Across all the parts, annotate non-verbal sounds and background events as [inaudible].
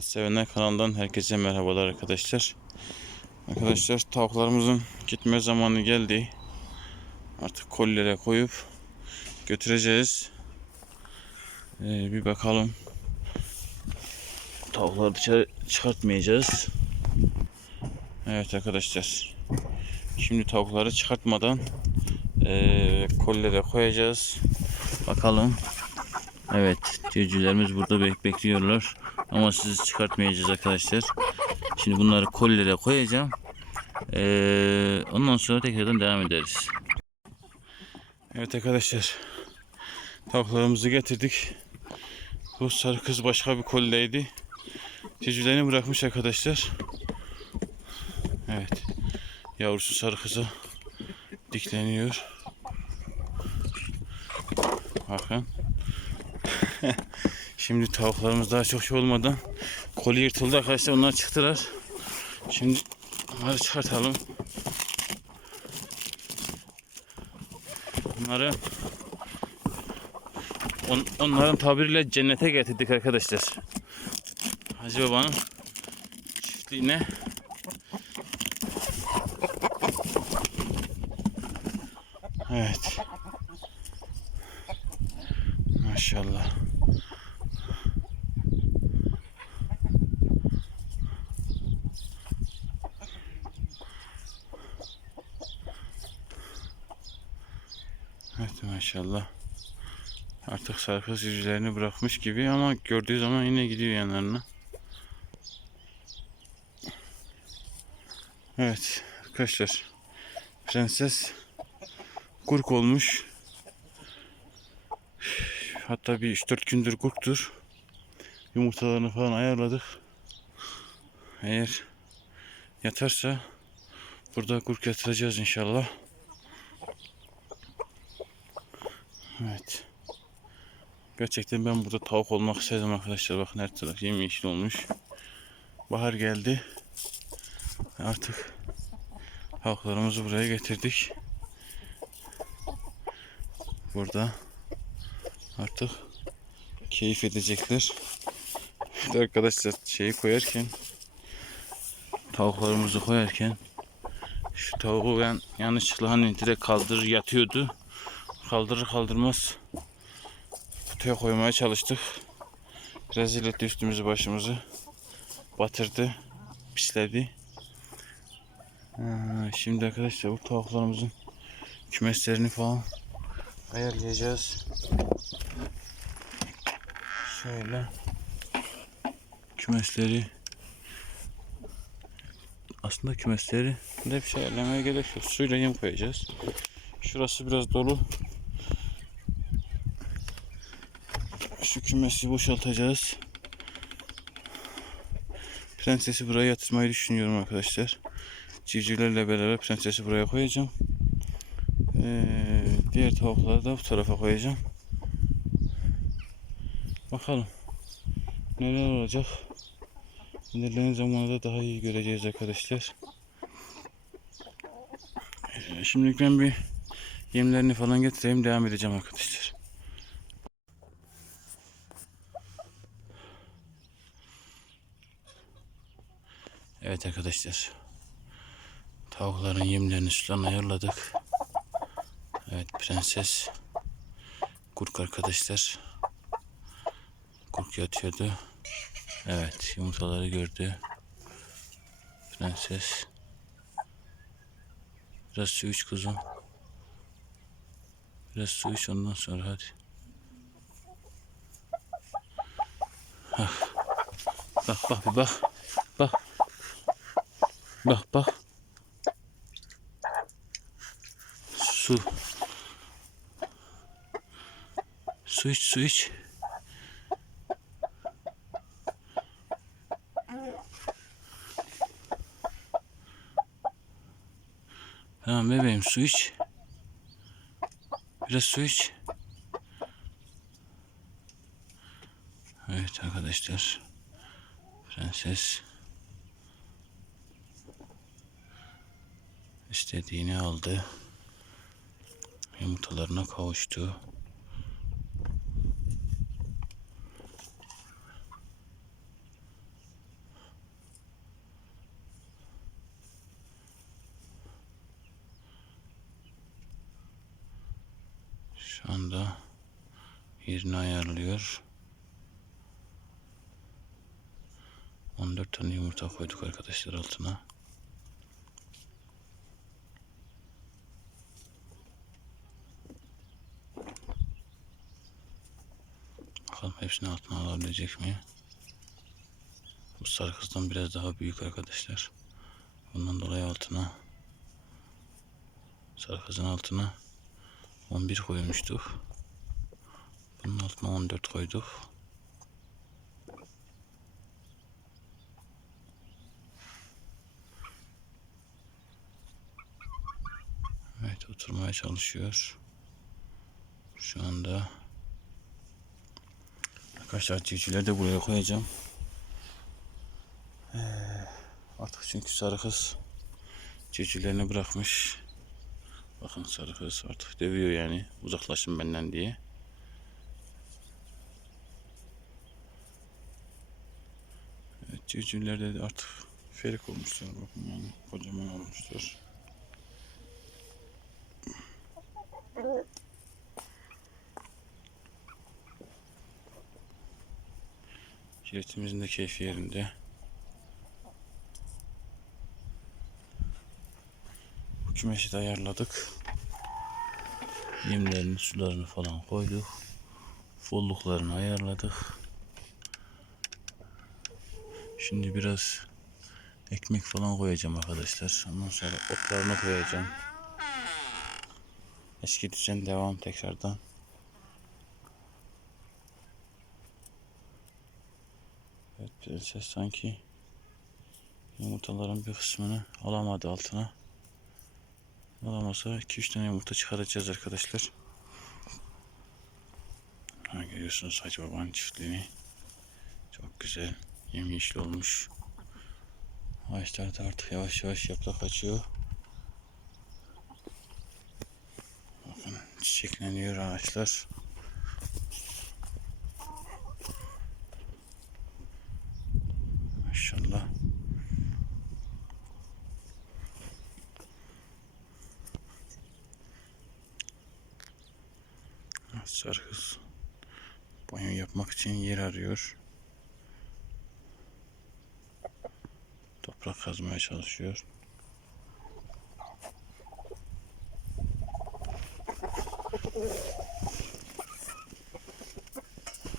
Sevenler kanalından herkese merhabalar arkadaşlar. Arkadaşlar tavuklarımızın gitme zamanı geldi. Artık kolilere koyup götüreceğiz. Ee, bir bakalım. Tavukları dışarı çıkartmayacağız. Evet arkadaşlar. Şimdi tavukları çıkartmadan eee kolilere koyacağız. Bakalım. Evet, civcivlerimiz burada bek bekliyorlar. Ama sizi çıkartmayacağız arkadaşlar. Şimdi bunları kolilere koyacağım. Ee, ondan sonra tekrardan devam ederiz. Evet arkadaşlar. Tavuklarımızı getirdik. Bu sarı kız başka bir kolideydi. Civcivlerini bırakmış arkadaşlar. Evet. Yavrusu sarı kızı dikleniyor. Bakın. [laughs] Şimdi tavuklarımız daha çok şey olmadan koli yırtıldı arkadaşlar. Onlar çıktılar. Şimdi onları çıkartalım. Bunları on, onların tabiriyle cennete getirdik arkadaşlar. Hacı Baba'nın çiftliğine Evet. Maşallah. Evet maşallah. Artık sarkız yüzlerini bırakmış gibi ama gördüğü zaman yine gidiyor yanlarına. Evet arkadaşlar. Prenses kurk olmuş. Hatta bir 3-4 gündür kurktur. Yumurtalarını falan ayarladık. Eğer yatarsa burada kurk yatıracağız inşallah. Evet. Gerçekten ben burada tavuk olmak istedim arkadaşlar. Bakın her taraf yemyeşil olmuş. Bahar geldi. Artık tavuklarımızı buraya getirdik. Burada artık keyif edecekler. Bir de arkadaşlar şeyi koyarken tavuklarımızı koyarken şu tavuğu ben yanlışlıkla hani direkt kaldırır yatıyordu. Kaldırır kaldırmaz kutuya koymaya çalıştık. Rezil etti üstümüzü başımızı. Batırdı. Pisledi. Ha, şimdi arkadaşlar bu tavuklarımızın kümeslerini falan ayarlayacağız. Şöyle kümesleri aslında kümesleri de bir şey gerek yok. Suyla yem koyacağız. Şurası biraz dolu. Şu kümesi boşaltacağız. Prensesi buraya yatırmayı düşünüyorum arkadaşlar. Civcivlerle beraber prensesi buraya koyacağım. Ee, diğer tavukları da bu tarafa koyacağım. Bakalım. Neler olacak. İlerleyen zamanlarda daha iyi göreceğiz arkadaşlar. Ee, Şimdilik ben bir yemlerini falan getireyim devam edeceğim arkadaşlar. Evet arkadaşlar. Tavukların yemlerini sudan ayarladık. Evet prenses. Kurk arkadaşlar. Kurk yatıyordu. Evet yumurtaları gördü. Prenses. Biraz su iç kuzum. Biraz su iç ondan sonra hadi. Hah. Bak bak bir bak. Bak bak. Su. Su iç su iç. Tamam bebeğim su iç. Biraz su iç. Evet arkadaşlar. Prenses istediğini aldı. Yumurtalarına kavuştu. Şu anda yerini ayarlıyor. 14 tane yumurta koyduk arkadaşlar altına. Hepsini altına alabilecek mi? Bu sarı kızdan biraz daha büyük arkadaşlar. Bundan dolayı altına sarı kızın altına 11 koymuştuk. Bunun altına 14 koyduk. Evet oturmaya çalışıyor. Şu anda arkadaşlar civcivleri de buraya koyacağım. Ee, artık çünkü sarı kız civcivlerini bırakmış. Bakın sarı kız artık dövüyor yani uzaklaşın benden diye. Evet civcivlerde de artık ferik olmuşlar bakın yani kocaman olmuşlar. Kiritimizin de keyfi yerinde. Bu kümesi de ayarladık. Yemlerini, sularını falan koyduk. Folluklarını ayarladık. Şimdi biraz ekmek falan koyacağım arkadaşlar. Ondan sonra otlarını koyacağım. Eski düzen devam tekrardan. Prenses sanki yumurtaların bir kısmını alamadı altına. Alamasa 2-3 tane yumurta çıkaracağız arkadaşlar. Ha, görüyorsunuz Hacı Baba'nın çiftliğini. Çok güzel. Yemyeşil olmuş. Ağaçlar da artık yavaş yavaş yaprak açıyor. Bakın çiçekleniyor ağaçlar. Maşallah. Sarı kız banyo yapmak için yer arıyor. Toprak kazmaya çalışıyor.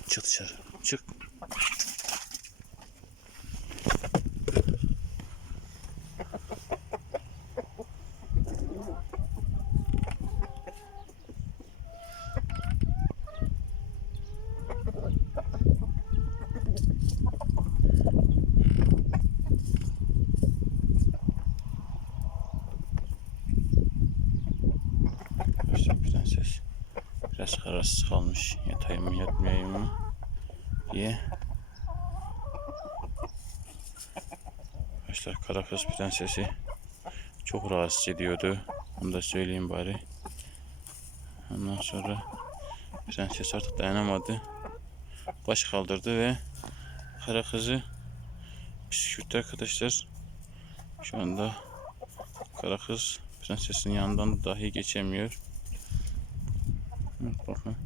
Çık dışarı. Çık. İşte prenses biraz kararsız kalmış. Yatayım mı yatmayayım mı diye. Arkadaşlar kara kız prensesi çok rahatsız ediyordu. Onu da söyleyeyim bari. Ondan sonra prenses artık dayanamadı. Baş kaldırdı ve kara kızı püskürttü arkadaşlar. Şu anda kara kız prensesin yanından dahi geçemiyor. Evet, bakın.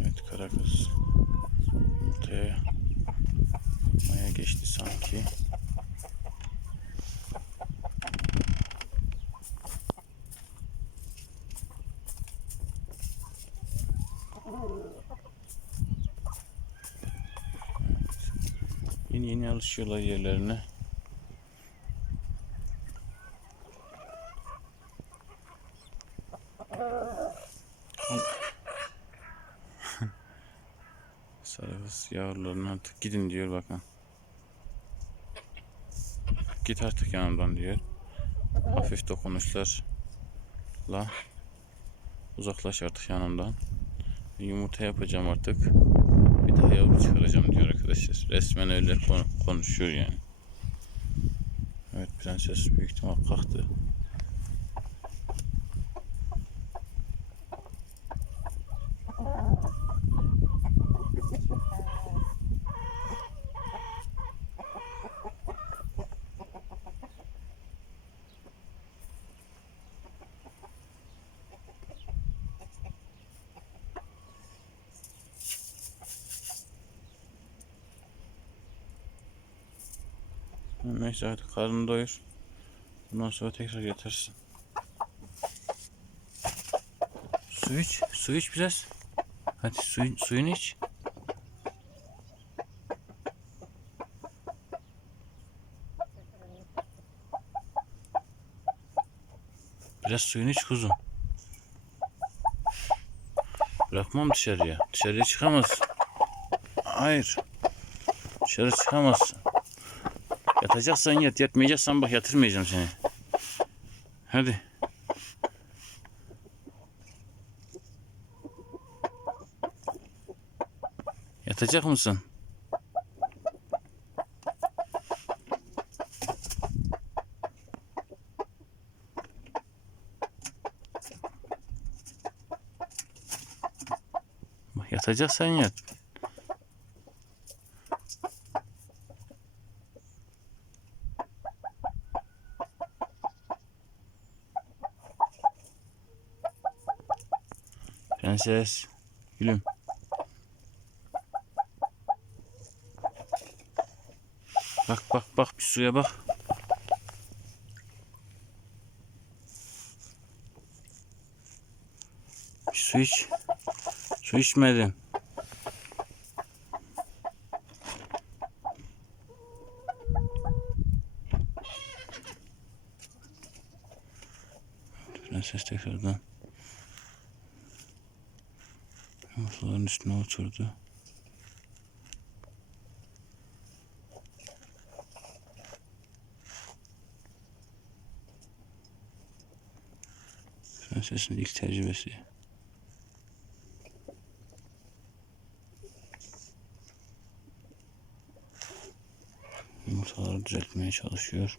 Evet kara kız yumurtaya maya geçti sanki. Yeni alışıyorlar yerlerine. [laughs] Sarı kız yavrularına artık gidin diyor bakın. Git artık yanımdan diyor. Hafif dokunuşlarla uzaklaş artık yanımdan. Yumurta yapacağım artık. Bir daha yavru çıkaracağım diyor arkadaşlar. Resmen öyle konu- konuşuyor yani. Evet prenses büyük ihtimal kalktı. Neyse hadi karnını doyur. Bundan sonra tekrar yatarsın. Su iç. Su iç biraz. Hadi suyun, suyunu iç. Biraz suyunu iç kuzum. Bırakmam dışarıya. Dışarıya çıkamazsın. Hayır. Dışarı çıkamazsın. Yatacaksan yat. Yatmayacaksan bak yatırmayacağım seni. Hadi. Yatacak mısın? Yatacaksan yat. Prenses. Gülüm. Bak bak bak bir suya bak. Bir su iç. Su içmedin. Prenses tekrardan yumurtaların üstüne oturdu. Prensesin ilk tecrübesi. Yumurtaları düzeltmeye çalışıyor.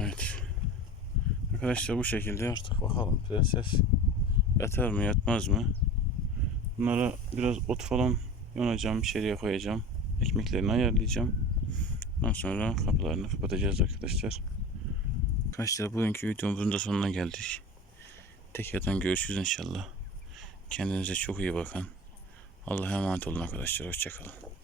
Evet. Arkadaşlar bu şekilde artık bakalım prenses yatar mı yatmaz mı? Bunlara biraz ot falan yonacağım, içeriye koyacağım. Ekmeklerini ayarlayacağım. Ondan sonra kapılarını kapatacağız arkadaşlar. Arkadaşlar bugünkü videomuzun da sonuna geldik. Tekrardan görüşürüz inşallah. Kendinize çok iyi bakın. Allah'a emanet olun arkadaşlar. Hoşçakalın.